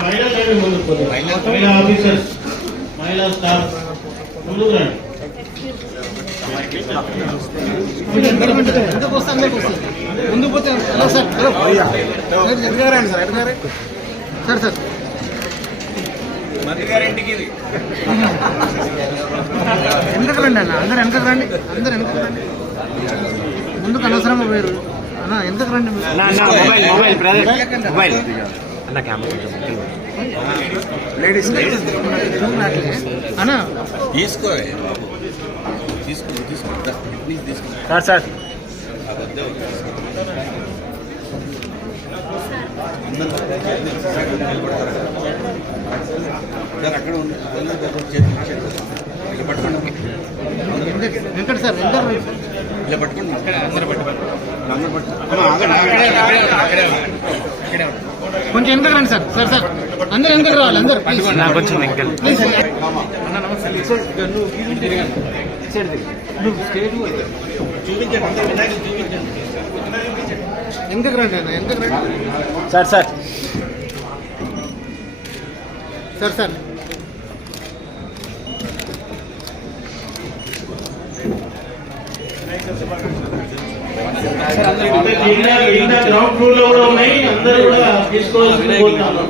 మహిళా ఆఫీసర్స్ మహిళా స్టాఫ్ ముందుకు రండి. ముందుకు పోతే హలో సార్ హలో ఎటుగారండి సార్. ఎటుగారే సార్ సార్ వెనకకు రండి అన్న. అందరు వెనకకు రండి. అందరు వెనకకు రండి. ముందుకు అనవసరం పోయారు. అన్న ఎందుకు రండి మొబైల్ అన్న లేడీస్ లేడీస్ అన్న. తీసుకో తీసుకో తీసుకో. ప్లీజ్ తీసుకో. Sir sir. సార్ అక్కడ ఉంది ఇలా పట్టుకోండి వెంకట- సార్ వెంకట. ఇలా పట్టుకోండి. కొంచెం వెనకకు రండి సార్ సార్ సార్. అందరు వెనకకు రావాలి అందరు. కొంచెం చూపించండి వెనకకు రండి వెనకకు రండి. Sir sir. Sir sir. Ground ఫ్లోర్లో ఉన్నాయి. అందరూ కూడా తీసుకోవాల్సింది కోరుతాను